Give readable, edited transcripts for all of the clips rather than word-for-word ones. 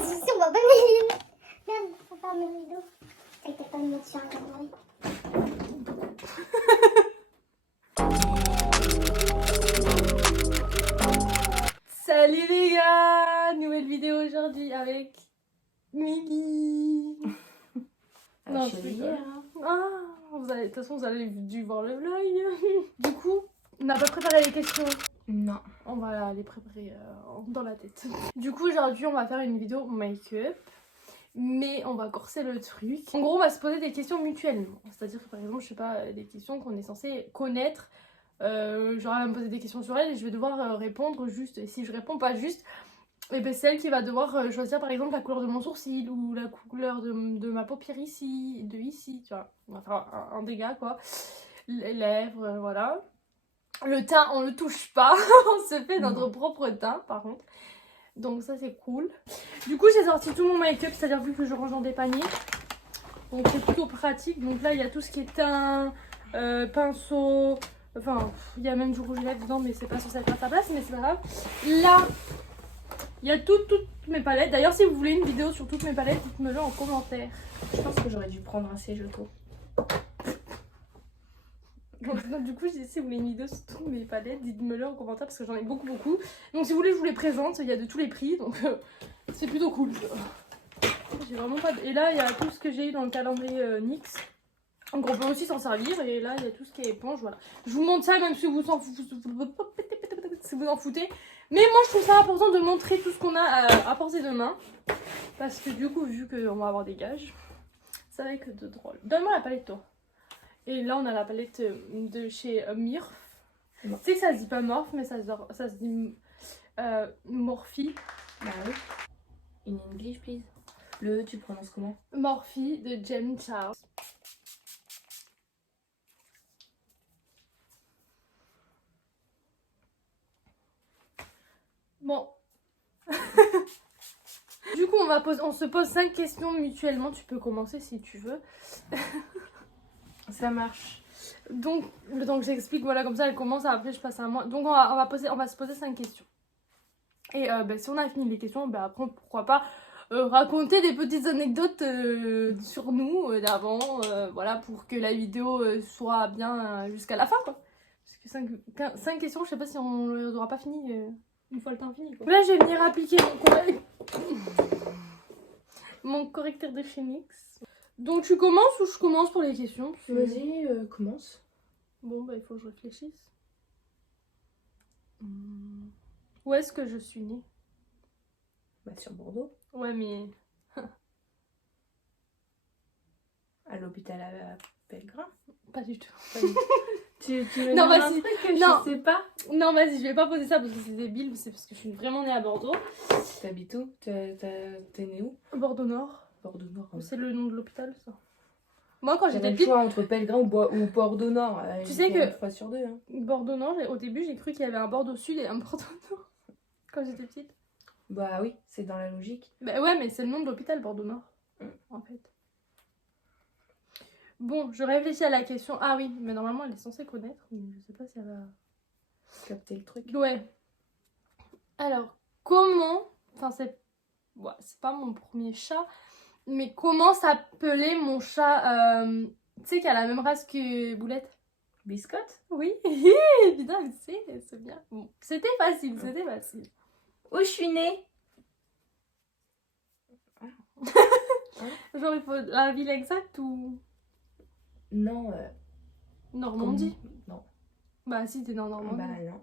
si on va pas me... Merde, faut fermer le rideau. T'as pas me mettre sur un cabri. Salut les gars, nouvelle vidéo aujourd'hui avec Mimi. Non, je rigole. Ah, de toute façon vous avez dû voir le vlog. Du coup, on n'a pas préparé les questions. Non. On va les préparer dans la tête. Du coup aujourd'hui on va faire une vidéo make-up. Mais on va corser le truc. En gros on va se poser des questions mutuellement. C'est-à-dire que par exemple je sais pas, des questions qu'on est censé connaître. Genre elle va me poser des questions sur elle et je vais devoir répondre juste. Et si je réponds pas juste, et ben c'est elle qui va devoir choisir par exemple la couleur de mon sourcil ou la couleur de ma paupière ici, de ici, tu vois. On va faire un dégât quoi. Les lèvres, voilà. Le teint on le touche pas, on se fait notre propre teint par contre. Donc ça c'est cool. Du coup j'ai sorti tout mon make-up, c'est-à-dire vu que je range dans des paniers. Donc c'est plutôt pratique. Donc là il y a tout ce qui est teint, pinceau. Enfin, il y a même du rouge à lèvres dedans, mais c'est pas censé être à sa place, mais c'est pas grave. Là, il y a toutes mes palettes. D'ailleurs, si vous voulez une vidéo sur toutes mes palettes, dites-me-le en commentaire. Je pense que j'aurais dû prendre un siège auto. Donc, du coup, je dis, si vous voulez une vidéo sur toutes mes palettes, dites-me-le en commentaire parce que j'en ai beaucoup. Donc, si vous voulez, je vous les présente. Il y a de tous les prix, donc c'est plutôt cool. J'ai vraiment pas. Et là, il y a tout ce que j'ai eu dans le calendrier NYX. Donc on peut aussi s'en servir et là il y a tout ce qui est éponge, voilà. Je vous montre ça même si vous en foutez. Mais moi je trouve ça important de montrer tout ce qu'on a à portée de main. Parce que du coup vu qu'on va avoir des gages, ça va être de drôle. Donne-moi la palette toi. Et là on a la palette de chez Murph. Tu sais que ça se dit pas Morph mais ça se dit Morphe. Bah oui. In English please. Tu prononces comment? Morphe de Jem Charles. Bon. Du coup, on se pose 5 questions mutuellement. Tu peux commencer si tu veux. Ça marche. Donc, le temps que j'explique, voilà, comme ça, elle commence. Après, je passe à moi. Donc, on va se poser 5 questions. Et si on a fini les questions, après, pourquoi pas raconter des petites anecdotes sur nous d'avant. Voilà, pour que la vidéo soit bien jusqu'à la fin, quoi. Parce que 5 questions, je sais pas si on les aura pas fini. Une fois le temps fini quoi. Là je vais venir appliquer mon correcteur de chez NYX. Donc tu commences ou je commence pour les questions? Vas-y, commence. Bon il faut que je réfléchisse. Où est-ce que je suis née? Bah sur Bordeaux. Ouais mais... À l'hôpital à Pellegrin. Pas du tout. Tu veux non, dire un truc que je sais pas? Non vas-y, je vais pas poser ça parce que c'est débile. C'est parce que je suis vraiment née à Bordeaux. T'habites où? T'es née où? Bordeaux Nord. Bordeaux Nord. C'est le nom de l'hôpital ça. Moi quand j'étais le petite... choix entre Pellegrin ou Bordeaux Nord. Tu sais que... Une fois sur deux. Hein. Bordeaux Nord, au début j'ai cru qu'il y avait un Bordeaux Sud et un Bordeaux Nord. Quand j'étais petite. Bah oui, c'est dans la logique. Bah ouais, mais c'est le nom de l'hôpital Bordeaux Nord, en fait. Bon, je réfléchis à la question. Ah oui, mais normalement elle est censée connaître, mais je sais pas si elle va Capter le truc. Ouais. Alors, comment... Enfin, c'est pas mon premier chat, mais comment s'appelait mon chat tu sais, qui a la même race que Boulette? Biscotte? Oui, putain, c'est bien. Bon, c'était facile. Où je suis née? Genre, il faut la ville exacte ou... Non. Normandie? Non. Bah si, t'es dans Normandie. Bah non.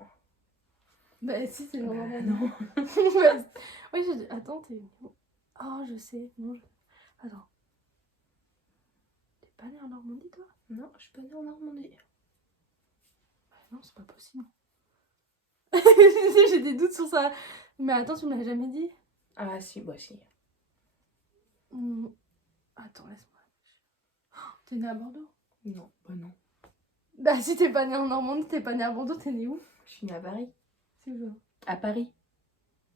Bah si, c'est dans Normandie. Non. Oui, je dis... Attends, t'es... Oh, je sais. Non, Attends. T'es pas née en Normandie, toi? Non, je suis pas née en Normandie. Bah non, c'est pas possible. J'ai des doutes sur ça. Mais attends, tu me l'as jamais dit? Ah si, bah si. Attends, laisse-moi. Oh, t'es née à Bordeaux? Non, bah non. Bah si t'es pas née en Normandie, t'es pas née à Bordeaux, t'es née où? Je suis née à Paris. C'est où? À Paris.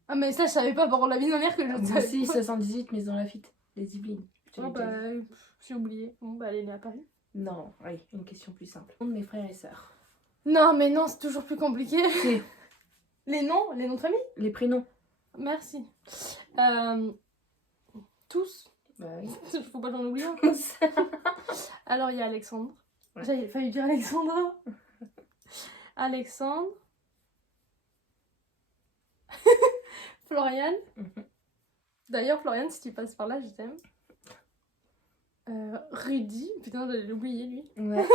Ah mais ça je savais pas, par la vie de ma mère que je ne Moi savais aussi, pas. 78, Maison Lafitte. Les Yvelines. Oh bah, j'ai oublié. Bon bah elle est née à Paris. Non, oui, une question plus simple. Nom de mes frères et sœurs. Non mais non, c'est toujours plus compliqué. C'est Les noms de famille? les prénoms. Merci. tous. Bah oui. Faut pas j'en oublie un. Alors, il y a Alexandre. Ouais. J'avais failli dire Alexandra. Alexandre. Floriane. D'ailleurs, Floriane, si tu passes par là, je t'aime. Rudy. Putain, j'allais l'oublier, lui. Ouais.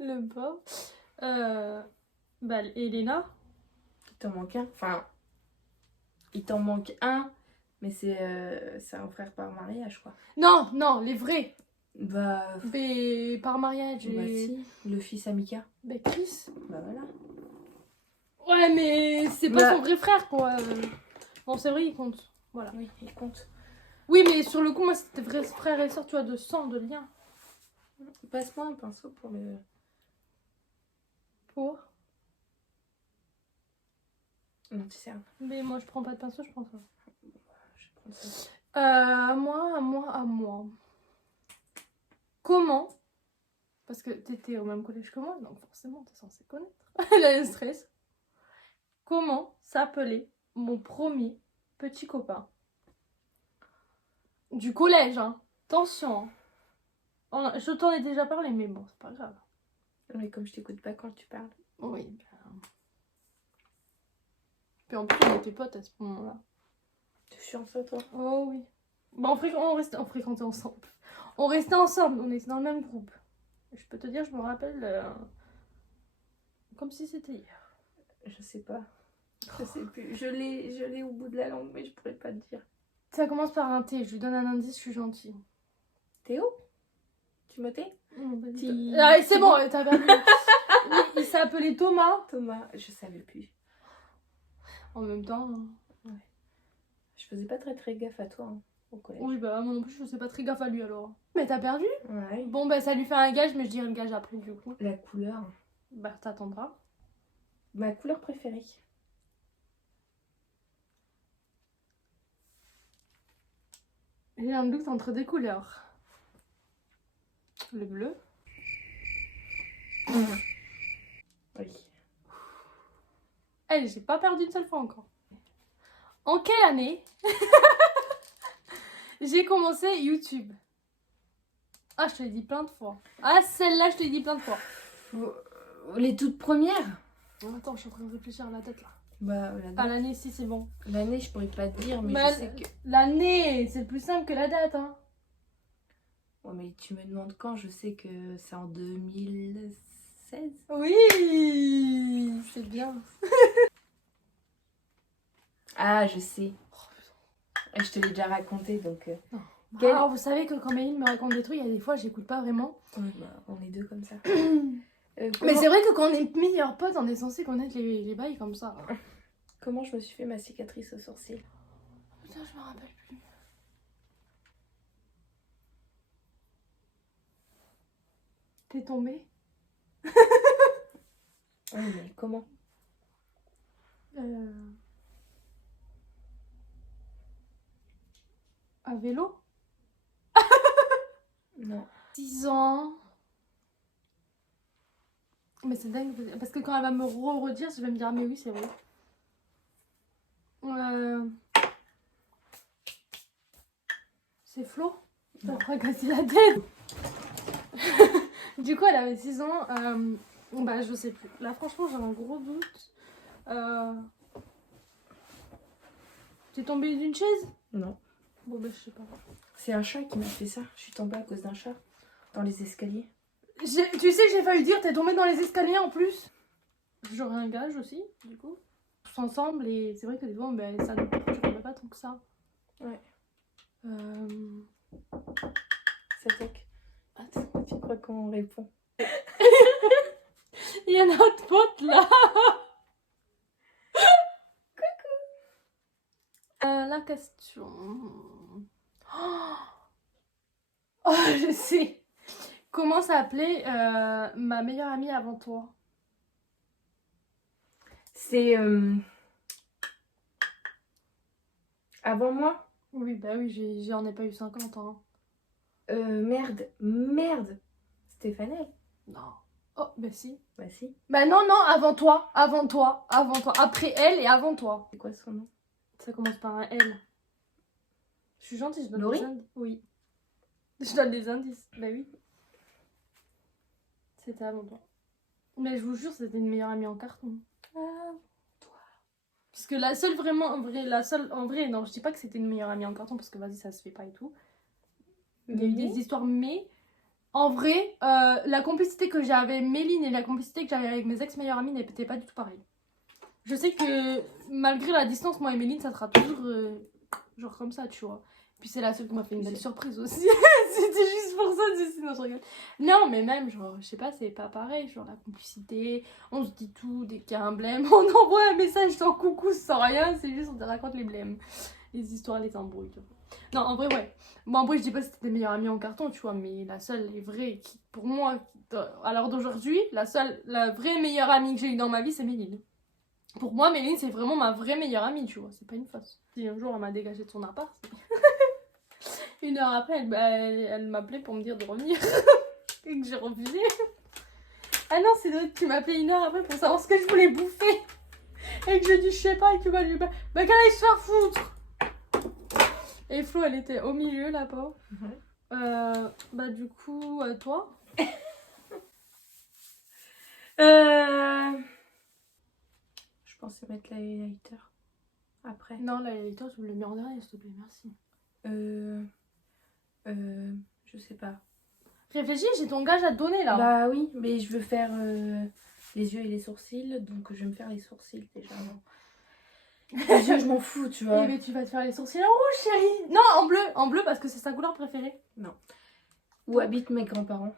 Le pauvre. Bah, Elena. Il t'en manque un. Enfin, il t'en manque un, mais c'est un frère par mariage, quoi. Non, non, les vrais. Bah, Mais par mariage. bah si, le fils à Mika. Bah, Chris. Bah voilà. Ouais, mais c'est pas Bah. son vrai frère, quoi. Bon, c'est vrai, il compte. Voilà. Oui, il compte. Oui, mais sur le coup, moi, c'était vrais frères et sœurs, tu vois, de sang, de lien. Passe-moi un pinceau pour le... Pour. Non, tu sais, Mais moi, je prends pas de pinceau, je prends ça. je vais prendre ça. À moi. Comment? Parce que t'étais au même collège que moi, donc forcément, t'es censé connaître. Elle a le stress. Comment s'appelait mon premier petit copain? Du collège, hein. Attention. Hein. Je t'en ai déjà parlé, mais bon, c'est pas grave. Non, mais comme je t'écoute pas quand tu parles. Oui. Puis en plus, on était potes à ce moment-là. Tu suis en ça, toi? Oh oui. Bah, on fréquentait ensemble. On restait ensemble, on était dans le même groupe. Je peux te dire, je me rappelle comme si c'était hier. Je sais pas. Je sais plus. Je l'ai au bout de la langue, mais je pourrais pas te dire. Ça commence par un T, je lui donne un indice, je suis gentille. Théo? Timothée? Ti- Ah, c'est bon, t'as perdu. Il s'appelait Thomas. Thomas, je savais plus. En même temps. Je faisais pas très gaffe à toi hein, au collège. Oui, bah moi non plus, je faisais pas très gaffe à lui alors. Mais t'as perdu? Ouais. Bon, bah ça lui fait un gage, mais je dirai le gage après du coup. La couleur. Bah t'attendras. Ma couleur préférée. J'ai un doute entre des couleurs. Le bleu. Oui. Eh, j'ai pas perdu une seule fois encore. En quelle année j'ai commencé YouTube? Ah, je te l'ai dit plein de fois. Ah, celle-là, je te l'ai dit plein de fois. Les toutes premières? Attends, je suis en train de réfléchir à la tête là. Bah, Ah, l'année, si, c'est bon. l'année, je pourrais pas te dire, mais Bah, je sais que... l'année, c'est plus simple que la date, hein. Ouais, mais tu me demandes quand, je sais que c'est en 2016. Oui, c'est bien. Ah, je sais. Je te l'ai déjà raconté, donc... Quel... Alors, vous savez que quand Méline me raconte des trucs, il y a des fois, j'écoute pas vraiment. Ouais, bah, on est deux comme ça. Mais c'est vrai que quand on est meilleurs potes, on est censé connaître les bails comme ça. Comment je me suis fait ma cicatrice au sourcil? Putain, je me rappelle plus. T'es tombée? Ouais, mais comment? À vélo? Non. 6 ans. Mais c'est dingue, parce que quand elle va me redire, je vais me dire, ah, mais oui, c'est vrai. C'est Flo? Je crois que c'est la tête. Du coup, elle avait 6 ans. Bah, je sais plus. Là, franchement, j'ai un gros doute. T'es tombée d'une chaise? Non. Bon, bah, je sais pas. C'est un chat qui m'a fait ça. Je suis tombée à cause d'un chat. Dans les escaliers. Tu sais que j'ai failli dire, t'es tombée dans les escaliers en plus. J'aurais un gage aussi, du coup. Tous ensemble, et c'est vrai que des fois, ben, ça ne perturbe pas tant que ça. Ouais. Ça toque. Attends. Tu crois qu'on répond? Il y a notre pote là. Coucou. La question. Oh, je sais. Comment s'appelait ma meilleure amie avant toi? C'est... Avant moi? Oui, bah oui, j'en ai pas eu 50 ans. Merde. Stéphanelle? Non. Oh, bah si. Bah si. Bah non, avant toi. Après elle et avant toi. C'est quoi son nom? Ça commence par un L. suis gentille, je donne Laurie des indices. Oui. Je donne des indices. Bah oui. C'était avant toi. Mais je vous jure, c'était une meilleure amie en carton. Ah, Parce que la seule vraiment, en vrai, non, je dis pas que c'était une meilleure amie en carton parce que vas-y, ça se fait pas et tout. Il y a eu des histoires, mais en vrai, la complicité que j'avais avec Méline et la complicité que j'avais avec mes ex-meilleures amies n'était pas du tout pareil. Je sais que malgré la distance, moi et Méline, ça sera toujours genre comme ça, tu vois. Puis c'est la seule qui m'a fait une belle surprise aussi. C'était juste pour ça, sinon je regarde. Non, mais même, genre, je sais pas, c'est pas pareil. Genre la complicité, on se dit tout, dès qu'il y a un blême, on envoie un message sans coucou, sans rien, c'est juste on te raconte les blêmes. Les histoires, les embrouilles, tu vois. Non, en vrai, ouais. Bon, en vrai, je dis pas que c'était des meilleures amies en carton, tu vois, mais la seule, les vraies, qui, pour moi, à l'heure d'aujourd'hui, la vraie meilleure amie que j'ai eue dans ma vie, c'est Méline. Pour moi, Méline, c'est vraiment ma vraie meilleure amie, tu vois, c'est pas une fausse. Si un jour, elle m'a dégagée de son appart, une heure après, elle m'appelait pour me dire de revenir. Et que j'ai refusé. Ah non, c'est d'autres qui m'appelait une heure après pour savoir ce que je voulais bouffer. Et que je dis, je sais pas, et que bah qu'elle aille se faire foutre. Et Flo, elle était au milieu, la pauvre. Bah du coup, toi Je pensais mettre l'highlighter après. Non, là, toi, tu me le mets en dernier, s'il te plaît, merci. Je sais pas. Réfléchis, j'ai ton gage à te donner là. Bah oui, mais je veux faire les yeux et les sourcils, donc je vais me faire les sourcils déjà. Les yeux, je m'en fous, tu vois. Eh mais tu vas te faire les sourcils en rouge, chérie. Non, en bleu parce que c'est sa couleur préférée. Non. Où habitent mes grands-parents?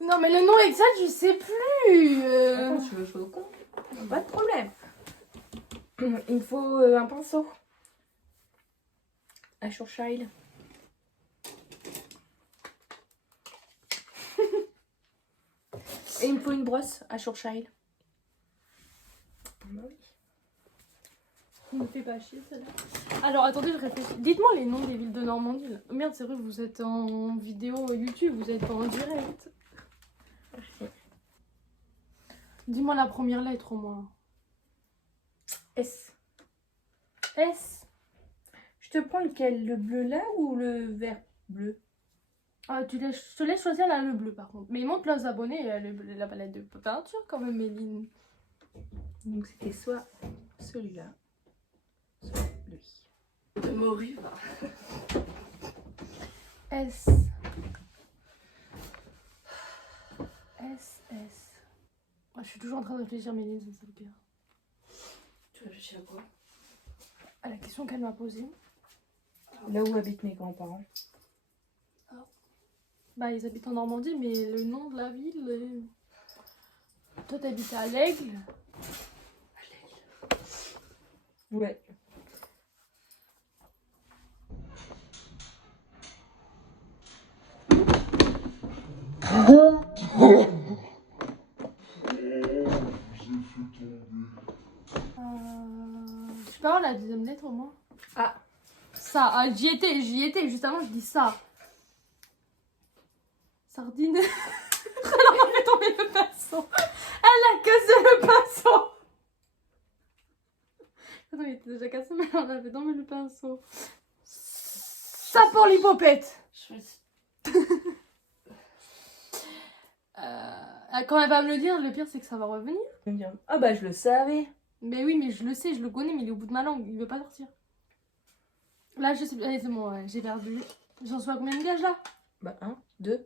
Non, mais le nom exact, je sais plus. Attends, tu veux jouer au con? Pas de problème. Il me faut un pinceau. Un Shurshile. Et il me faut une brosse à Shurshile. Bah oui. Ne me fais pas chier, celle-là. Alors, attendez, je réfléchis. Dites-moi les noms des villes de Normandie. Là. Merde, c'est vrai, vous êtes en vidéo YouTube, vous êtes en direct. Merci. Dis-moi la première lettre au moins. S. S. Je te prends lequel? Le bleu là ou le vert bleu? Ah, je te laisse choisir là, le bleu par contre. Mais montre les abonnés la palette de peinture quand même, Méline. Donc c'était soit celui-là, soit lui. De Moriva. S. S. S. Oh, je suis toujours en train de réfléchir, Méline, c'est le pire. Tu réfléchis à quoi? À la question qu'elle m'a posée. Là où habitent mes grands-parents. Bah, ils habitent en Normandie, mais le nom de la ville. Toi, t'habites à l'Aigle. Ouais. Tu parles la deuxième lettre au moins. Ah. Ça, ah, j'y étais, juste avant je dis ça. Sardine. Elle a fait tomber le pinceau. Elle a cassé le pinceau. Attends, il était déjà cassé, mais elle a fait tomber le pinceau. Ça pour l'hypopète. Quand elle va me le dire, le pire c'est que ça va revenir. Ah bah je le savais. Mais oui, mais je le sais, je le connais, mais il est au bout de ma langue, il veut pas sortir. Là, je sais, allez, c'est bon, ouais, j'ai perdu. J'en suis à combien de gages là? Bah 1, 2.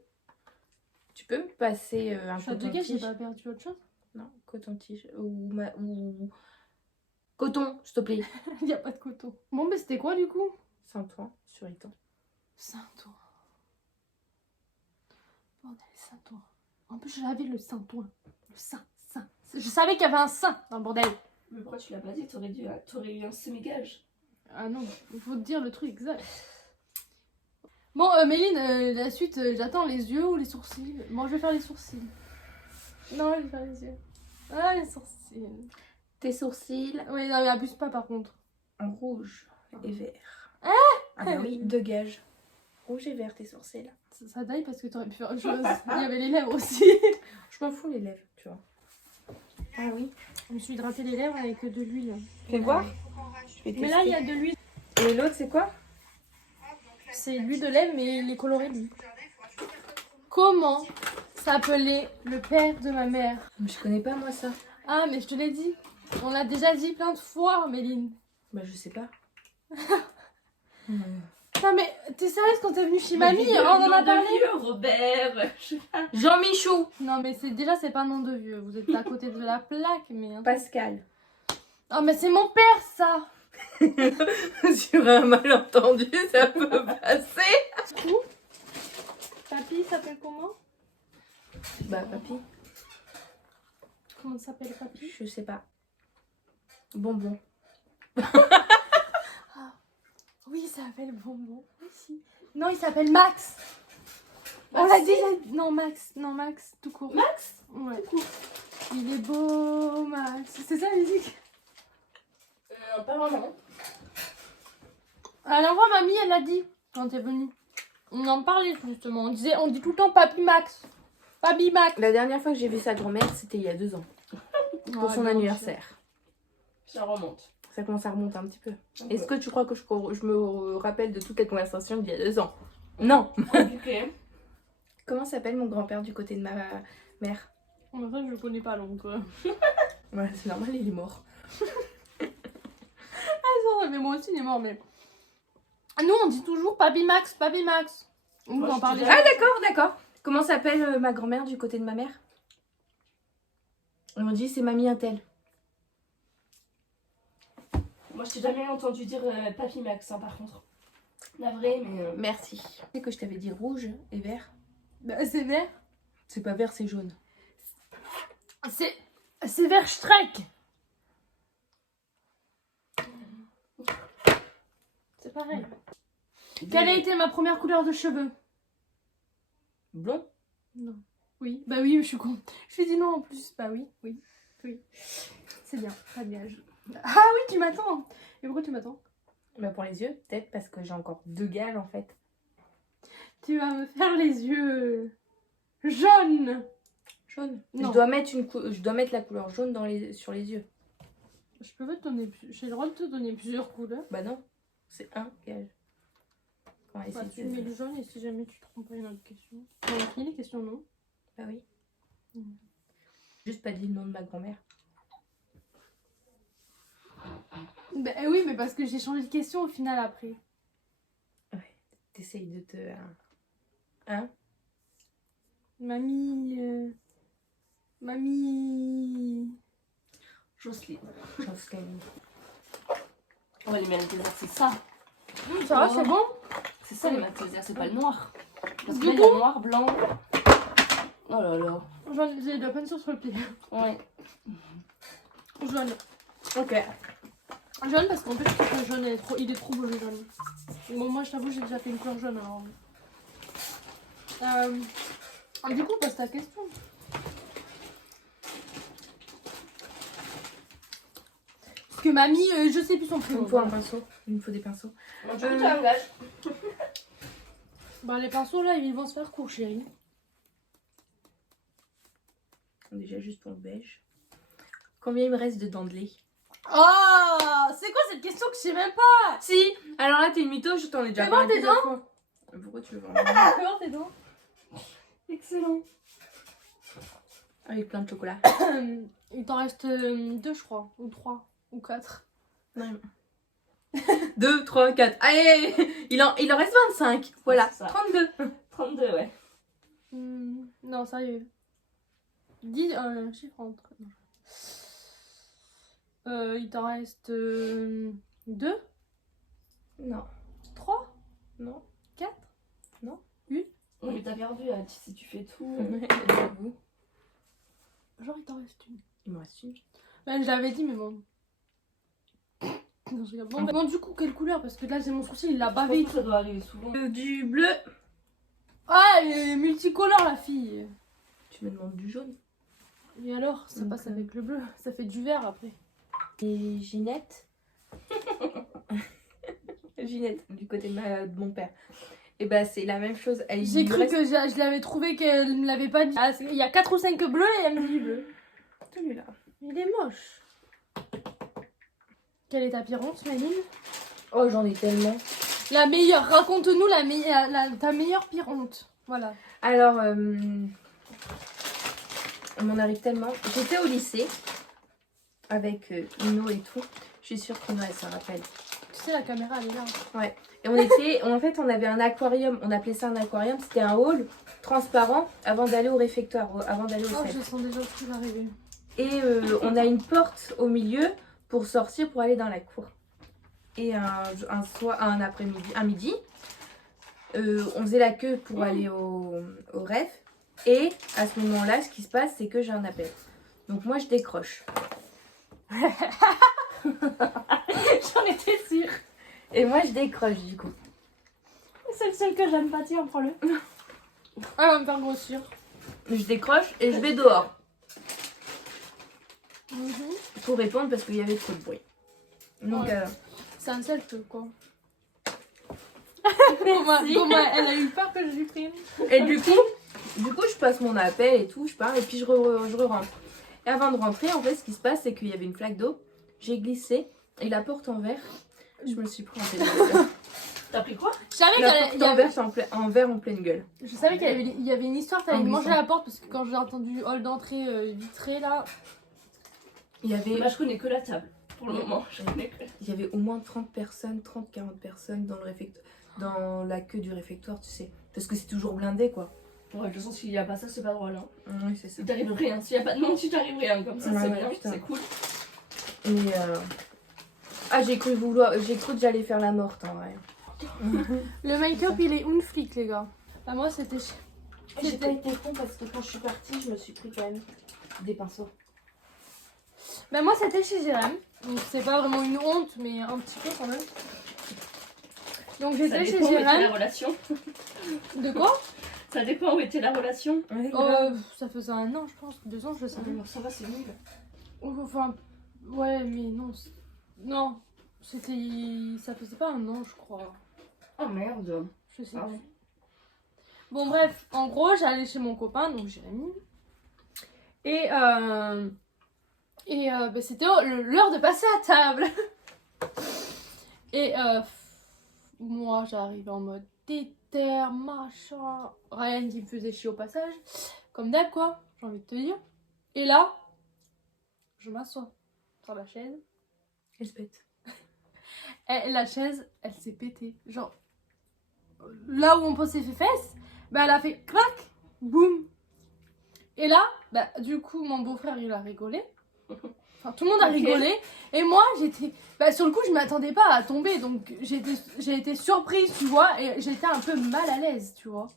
Tu peux me passer un Je suis à 2 gages, j'ai coton-tige? pas perdu autre chose. Non, coton-tige. Ou... Coton, s'il te plaît. Il y a pas de coton. Bon, mais c'était quoi du coup? Saint-Ouen, sur Iton. Saint-Ouen. Bordel, Saint-Ouen. En plus, j'avais le Saint-Ouen. Le Saint. Je savais qu'il y avait un Saint dans le bordel. Mais pourquoi tu l'as pas dit? T'aurais eu un semi-gage. Ah non, il faut te dire le truc exact. Bon, Méline, la suite, j'attends les yeux ou les sourcils? Bon, je vais faire les sourcils. Non, je vais faire les yeux. Ah, les sourcils. Tes sourcils Oui, non, mais abuse pas par contre. en rouge et vert. Ah bah oui, 2 gages. Rouge et vert tes sourcils. Ça daille parce que t'aurais pu faire autre chose. Il y avait les lèvres aussi. Je m'en fous les lèvres, tu vois. Ah oui. Je me suis hydraté les lèvres avec de l'huile. Fais voir. Je vais Mais là, il y tester. a de l'huile. Et l'autre c'est quoi? C'est l'huile de lait, mais il est coloré lui. Comment s'appelait le père de ma mère? Je connais pas moi ça. Ah, mais je te l'ai dit. On l'a déjà dit plein de fois, Méline. Bah je sais pas. Non, mais t'es sérieuse quand t'es venue chez mamie? On en a parlé? Robert. Jean-Michou. Non, mais c'est pas un nom de vieux. Vous êtes à côté de la plaque, mais. Pascal. Oh, mais c'est mon père, ça! Sur un malentendu, ça peut passer. Où? Papy s'appelle comment? Bah papy, Comment s'appelle papy? je sais pas. Bonbon. Oui, il s'appelle Bonbon. Oui, si. Non, il s'appelle Max. On l'a dit. Non, Max. Non, Max, tout court. Max? Ouais. Tout court. Il est beau, Max. C'est ça la musique? Pas vraiment. Alors, moi, mamie, elle l'a dit quand t'es venue. On en parlait justement. On dit tout le temps Papy Max. Papy Max. La dernière fois que j'ai vu sa grand-mère, c'était il y a 2 ans. Pour son anniversaire. Ça remonte. Ça commence à remonter un petit peu. Okay. Est-ce que tu crois que je me rappelle de toutes les conversations d'il y a 2 ans? Non. Compliqué. Comment s'appelle mon grand-père du côté de ma mère? En vrai, je le connais pas donc. Ouais, c'est normal, il est mort. Ah, mais moi aussi, il est mort. Mais nous, on dit toujours Papy Max, Papy Max. On Moi, en je parlait. dis Ah d'accord. Comment s'appelle ma grand-mère du côté de ma mère? On dit c'est mamie Intel. Moi, je t'ai jamais entendu dire Papy Max, hein, par contre. La vraie, mais. Merci. Tu sais que je t'avais dit rouge et vert? Bah, c'est vert. C'est pas vert, c'est jaune. C'est vert Shrek. C'est pareil. Quelle a été ma première couleur de cheveux? Blond? Non. Oui. Bah oui, je suis con. Je lui ai dit non en plus. Bah oui, oui, oui. C'est bien, pas bien. Ah oui, tu m'attends. Et pourquoi tu m'attends? Bah pour les yeux, peut-être parce que j'ai encore 2 gales en fait. Tu vas me faire les yeux jaunes. Jaune. Non. Je dois mettre la couleur jaune sur les yeux. Je peux te donner, j'ai le droit de te donner plusieurs couleurs. Bah non, c'est un gage. On va essayer Bah, de- tu mets le jaune et si jamais tu te trompes pas, une autre question. On a fini les questions, non? Bah oui. Mm. Juste pas dit le nom de ma grand-mère. Bah oui, mais parce que j'ai changé de question au final après. Ouais. T'essayes de te... Hein? Mamie... Mamie... Jocelyne. Jocelyne. Oh, les maths laser, c'est ça. Ça va, c'est bon? C'est ça, les maths laser, c'est pas le noir. Parce que Du là, il y a noir, blanc. Oh là là. J'ai de la peinture sur le pied. Ouais. Jaune. Ok. Jaune parce qu'en fait, je trouve que le jaune il est trop beau le jaune. Bon, moi, je t'avoue, j'ai déjà fait une couleur jaune alors. Du coup, passe ta question. Parce que mamie, je sais plus son Il prénom. me faut un pinceau. Il me faut des pinceaux. Moi, du coup, tu as un gage. Bah, les pinceaux là, ils vont se faire court, chérie. Déjà juste pour le beige. Combien il me reste de dents de lait? Oh, c'est quoi cette question que je sais même pas? Si. Alors là, t'es une mytho, je t'en ai déjà Fais voir parlé tes plusieurs fois. Pourquoi tu veux vraiment? Fais voir tes dents. Excellent. Avec plein de chocolat. Il t'en reste 2, je crois. Ou 3. Ou 4. Non. 2, 3, 4. Allez, il en reste 25. Voilà, C'est ça. 32. 32, ouais. Non, sérieux. Dis chiffre entre. Il t'en reste 2, Non. 3, Non. 4. Non, mais t'as perdu là, si tu fais tout. J'avoue. Genre, il t'en reste une. Il me reste une. Bah, je l'avais dit, mais bon. Non, je rigole. Bon, du coup, quelle couleur? Parce que là, j'ai mon sourcil, il a Je bavé. pense que ça doit arriver souvent. Du bleu. Ah, elle est multicolore, la fille. Tu me demandes du jaune. Et alors, ça passe avec le bleu. Ça fait du vert après. Et Ginette. Ginette, du côté de mon père. Et bah, c'est la même chose. J'ai cru que je l'avais trouvé qu'elle ne l'avait pas dit. Ah, il y a 4 ou 5 bleus et elle me dit bleu. Celui-là. Il est moche. Quelle est ta pire honte, Manine? Oh, j'en ai tellement. La meilleure, raconte-nous ta meilleure pire honte. Voilà. Alors, on m'en arrive tellement. J'étais au lycée avec Ino et tout. Je suis sûre qu'Ino elle s'en rappelle. Tu sais, la caméra elle est là. Ouais. Et en fait, on avait un aquarium. On appelait ça un aquarium. C'était un hall transparent avant d'aller au réfectoire, avant d'aller au Oh, CEP. je sens déjà le truc arriver. Et on a une porte au milieu pour sortir, pour aller dans la cour. Et un après-midi, un midi, on faisait la queue pour aller au ref. Et à ce moment-là, ce qui se passe, c'est que j'ai un appel. Donc moi, je décroche. J'en étais sûre. Et moi, je décroche du coup. C'est le seul que j'aime pas, tiens, prends-le. Ah, elle va me faire grossir. Je décroche et je vais dehors Mhm. pour répondre parce qu'il y avait trop de bruit. Donc, Ouais. C'est un seul peu, quoi. merci. Thomas, elle a eu peur que je lui prenne. Et du coup, je passe mon appel et tout, je pars et puis je rentre. Et avant de rentrer, en fait, ce qui se passe, c'est qu'il y avait une flaque d'eau. J'ai glissé et la porte en verre, je me suis pris en pleine gueule. T'as pris quoi? Je savais La qu'elle porte en verre, en verre en pleine gueule. Je savais qu'il y avait une histoire, t'allais En manger glissant. la porte parce que quand j'ai entendu hall d'entrée vitré là. Il y avait, Moi, je connais que la table. Pour le moment, je connais que la table. il y avait au moins 30 personnes, 30-40 personnes dans la queue du réfectoire, tu sais. Parce que c'est toujours blindé, quoi. Ouais, de toute façon, s'il n'y a pas ça, c'est pas drôle. Hein. Oui, c'est ça. Il t'arrive rien. S'il n'y a pas de monde, tu t'arrives rien. Comme ça, Ouais, c'est ouais, bien, putain. c'est cool. Et ah, j'ai cru que j'allais faire la morte, en vrai. Le make-up il est une flic, les gars. Bah, moi c'était. J'ai pas été con parce que quand je suis partie, je me suis pris quand même des pinceaux. Bah, moi c'était chez Jérém. Donc c'est pas vraiment une honte, mais un petit peu quand même. Donc Ça j'étais chez dépend où était la Jérém. relation. De quoi? Ça dépend où était la relation. Ça faisait 1 an, je pense. 2 ans, je sais plus. Ça va, c'est nul. Enfin, ouais, mais non. Non, c'était. Ça faisait pas 1 an, je crois. Oh merde. Je sais Ah. plus. Bon, bref, en gros, j'allais chez mon copain, donc Jérémy. Et bah, c'était l'heure de passer à table. Et moi, j'arrive en mode déter, machin. Ryan qui me faisait chier au passage. Comme d'hab, quoi, j'ai envie de te dire. Et là, je m'assois sur la chaise. Elle se pète. Et la chaise, elle s'est pétée. Genre, là où on pose ses fesses, bah elle a fait clac, boum. Et là, bah du coup, mon beau-frère, il a rigolé. Enfin, tout le monde a Ok. rigolé. Et moi, j'étais... Bah sur le coup, je m'attendais pas à tomber. Donc, j'ai été surprise, tu vois. Et j'étais un peu mal à l'aise, tu vois.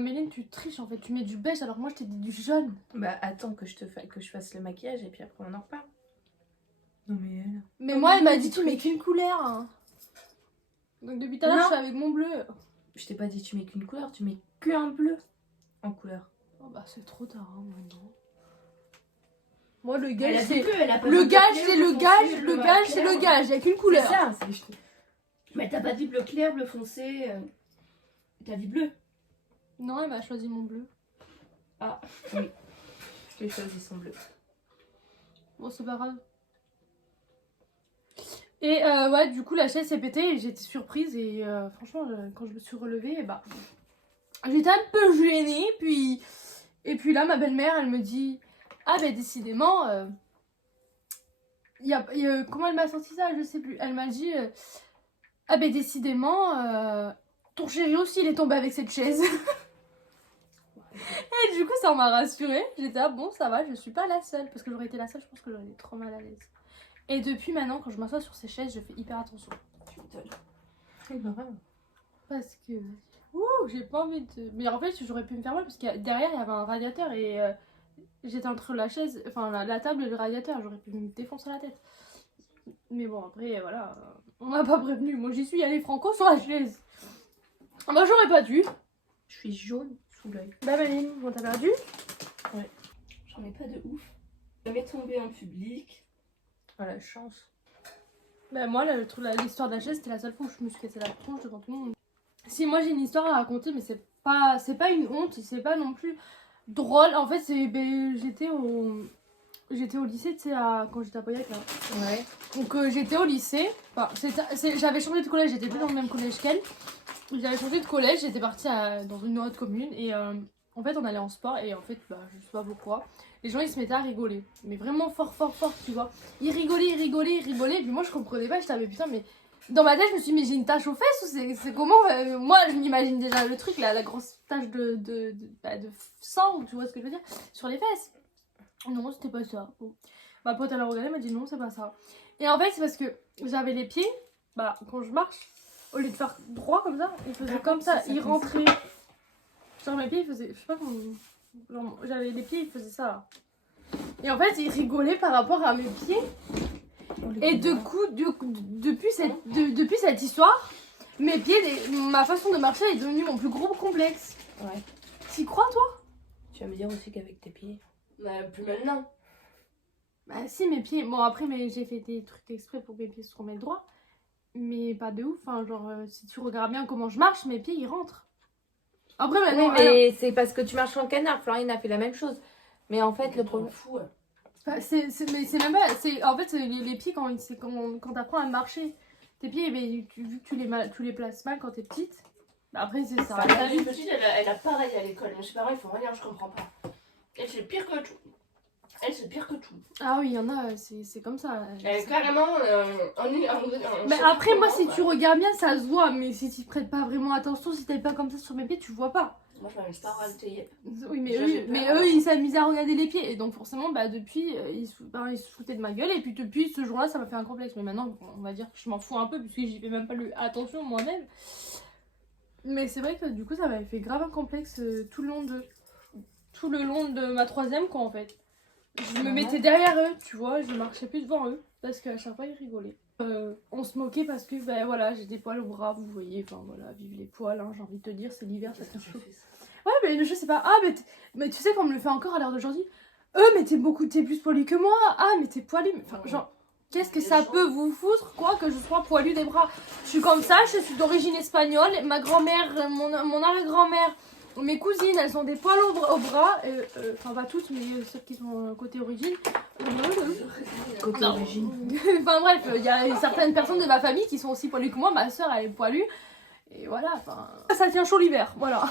Méline, tu triches en fait. Tu mets du beige alors que moi, je t'ai dit du jaune. Bah attends que je fasse le maquillage et puis après on en reparle. Non mais elle. Mais Oh, moi, elle mais m'a du dit, tu truc. mets qu'une couleur. Hein. Donc, depuis tout à l'heure, Non. je suis avec mon bleu. Je t'ai pas dit tu mets qu'une couleur, tu mets qu'un bleu en couleur. Oh bah c'est trop tard hein, maintenant. Moi le Elle gage a dit c'est que elle a pas le dit gage bleu c'est clair, le bleu gage, foncé, le bleu gage c'est clair. le gage, il y a qu'une C'est couleur. ça, Mais t'as pas dit bleu clair, bleu foncé. T'as dit bleu. Non, elle m'a choisi mon bleu. je t'ai choisi son bleu. Bon, c'est pas grave. Et ouais, du coup la chaise s'est pétée et j'étais surprise et franchement quand je me suis relevée, bah j'étais un peu gênée et puis là ma belle-mère elle me dit ah ben décidément comment elle m'a sorti ça, je sais plus. Elle m'a dit ah ben décidément ton chéri aussi il est tombé avec cette chaise. Et du coup ça m'a rassurée. J'étais ah bon ça va, je suis pas la seule parce que j'aurais été la seule, je pense que j'aurais été trop mal à l'aise. Et depuis maintenant quand je m'assois sur ces chaises je fais hyper attention. Tu m'étonnes. C'est grave. Parce que j'ai pas envie de... Mais en fait j'aurais pu me faire mal parce que derrière il y avait un radiateur et j'étais entre la chaise, enfin la table et le radiateur, j'aurais pu me défoncer la tête. Mais bon après voilà, on m'a pas prévenu, moi j'y suis allée franco sur la chaise. Bah j'aurais pas dû. Je suis jaune sous l'œil. Bah Maline, bon t'as perdu. J'en ai pas de ouf. Jamais tombé en public. Oh la chance. Bah moi l'histoire de la chaise c'était la seule fois où je me suis cassé la tronche devant tout le monde. Si moi j'ai une histoire à raconter mais c'est pas une honte, c'est pas non plus drôle. En fait j'étais j'étais au lycée, tu sais, quand j'étais à Pauillac là. Ouais. Donc j'étais au lycée, enfin, j'avais changé de collège, j'étais plus dans le même collège qu'elle. J'avais changé de collège, j'étais partie dans une autre commune et en fait on allait en sport et en fait bah, je sais pas pourquoi, les gens ils se mettaient à rigoler, mais vraiment fort tu vois. Ils rigolaient et puis moi je comprenais pas, j'étais mais putain mais dans ma tête je me suis dit mais j'ai une tache aux fesses ou c'est comment moi je m'imagine déjà le truc là, la grosse tache de sang, tu vois ce que je veux dire, sur les fesses. Non c'était pas ça. Bon. Ma pote elle a regardé, elle m'a dit non c'est pas ça. Et en fait c'est parce que j'avais les pieds, bah quand je marche, au lieu de faire droit comme ça, il faisait comme ça, il rentrait. Genre mes pieds, il faisait, je sais pas comment, genre j'avais les pieds, il faisait ça là. Et en fait, il rigolait par rapport à mes pieds. Et du coup, depuis cette histoire, mes pieds, ma façon de marcher est devenue mon plus gros complexe. Ouais. T'y crois toi? Tu vas me dire aussi qu'avec tes pieds. Bah, plus maintenant. Bah si, mes pieds, bon après j'ai fait des trucs exprès pour que mes pieds se remettent droit. Mais pas de ouf, enfin genre si tu regardes bien comment je marche, mes pieds ils rentrent. Après Oui, mais c'est parce que tu marches en canard, Florine a fait la même chose. Mais en fait, le problème... fou. mais c'est même pas, en fait les pieds quand t'apprends à marcher, tes pieds, vu que tu les places mal quand t'es petite, bah après c'est ça. La vie petite, elle a pareil à l'école, mais ses parents ils font rien, je comprends pas. Elle c'est pire que tout. Elle c'est pire que tout. Ah oui, il y en a, c'est comme ça. Elle est carrément mais après moi si tu regardes bien ça se voit, mais si tu prêtes pas vraiment attention, si t'es pas comme ça sur mes pieds tu vois pas. Moi je m'amuse pas à rajouter. Oui mais eux ils s'amusaient à regarder les pieds et donc forcément bah depuis ils se foutaient de ma gueule et puis depuis ce jour là ça m'a fait un complexe, mais maintenant on va dire que je m'en fous un peu puisque j'y fais même pas attention moi-même. Mais c'est vrai que du coup ça m'avait fait grave un complexe tout le long de ma troisième quoi en fait. Je me mettais derrière eux, tu vois, je marchais plus devant eux parce qu'à chaque fois ils rigolaient. On se moquait parce que ben voilà, j'ai des poils au bras, vous voyez, enfin voilà, vive les poils, hein, j'ai envie de te dire, c'est l'hiver, ça fait chaud. Ouais, mais je sais pas, mais tu sais qu'on me le fait encore à l'heure d'aujourd'hui. Mais t'es plus poilu que moi, mais t'es poilu, enfin genre, qu'est-ce que ça peut vous foutre quoi que je sois poilu des bras? Je suis comme ça, je suis d'origine espagnole, ma grand-mère, mon arrière-grand-mère, mes cousines, elles ont des poils au bras, enfin pas toutes, mais celles qui sont côté origine. Côté origine. Enfin bref, il y a certaines personnes de ma famille qui sont aussi poilues que moi, ma soeur elle est poilue, et voilà, enfin... Ça tient chaud l'hiver, voilà.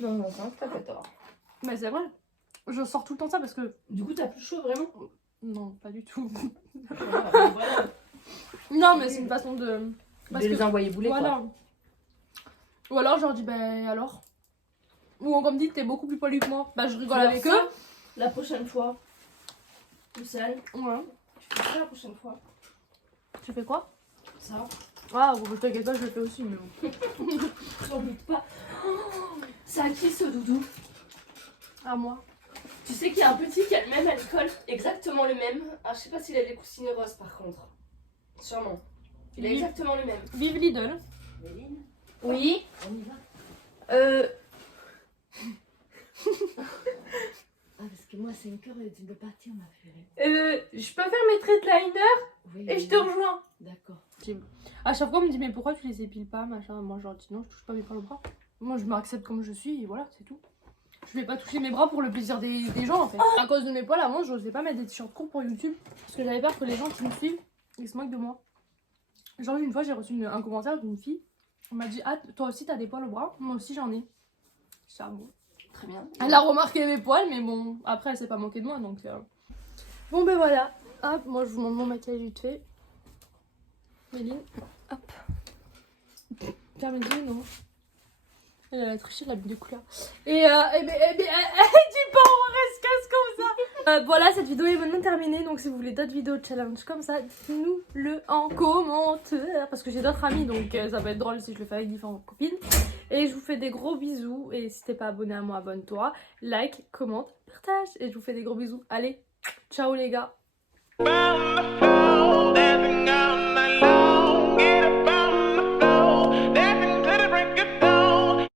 Non, t'as pas tort. Mais c'est vrai, je sors tout le temps ça parce que... Du coup t'as plus chaud vraiment? Non, pas du tout. Voilà. Non, mais c'est une façon de... De les envoyer bouler voilà. quoi. Ou alors je leur dis, ben alors. Ou on me dit, t'es beaucoup plus poilu que moi. Bah je rigole Tu leur avec fais eux. La prochaine fois. Tout seul. Ouais. Tu fais ça la prochaine fois. Tu fais quoi? Ça. Ah, bon, t'inquiète pas, je le fais aussi, mais bon. J'en doute pas. C'est à qui ce doudou? À moi. Tu sais qu'il y a un petit qui a le même alcool, exactement le même. Ah, je sais pas s'il a des coussinets roses par contre. Sûrement. Il a Oui. exactement le même. Vive Lidl. Méline, Oui. on y va. Ah, parce que moi, 5h de partir, ma chérie. Je peux faire mes traits de liner Oui, et je te rejoins. D'accord. À chaque fois, on me dit, mais pourquoi tu les épiles pas, machin. Moi, je leur dis, non, je touche pas mes poils au bras. Moi, je m'accepte comme je suis, et voilà, c'est tout. Je vais pas toucher mes bras pour le plaisir des gens, en fait. À cause de mes poils, avant, je n'osais pas mettre des t-shirts courts pour YouTube. Parce que j'avais peur que les gens qui me suivent, ils se moquent de moi. Genre, une fois, j'ai reçu un commentaire d'une fille. On m'a dit, ah, toi aussi, t'as des poils au bras? Moi aussi, j'en ai. Je dis, bon. Très bien. Elle a remarqué mes poils, mais bon, après, elle s'est pas moquée de moi, donc... Bon, ben voilà. Hop, moi, je vous montre mon maquillage vite fait. Méline. Hop. Terminé, non? Elle a triché, elle a mis des couleurs. Et ben, dis pas, on reste casse comme ça. Voilà, cette vidéo est maintenant terminée. Donc, si vous voulez d'autres vidéos de challenge comme ça, dites-nous-le en commentaire. Parce que j'ai d'autres amis, donc ça va être drôle si je le fais avec différentes copines. Et je vous fais des gros bisous. Et si t'es pas abonné à moi, abonne-toi. Like, commente, partage. Et je vous fais des gros bisous. Allez, ciao les gars.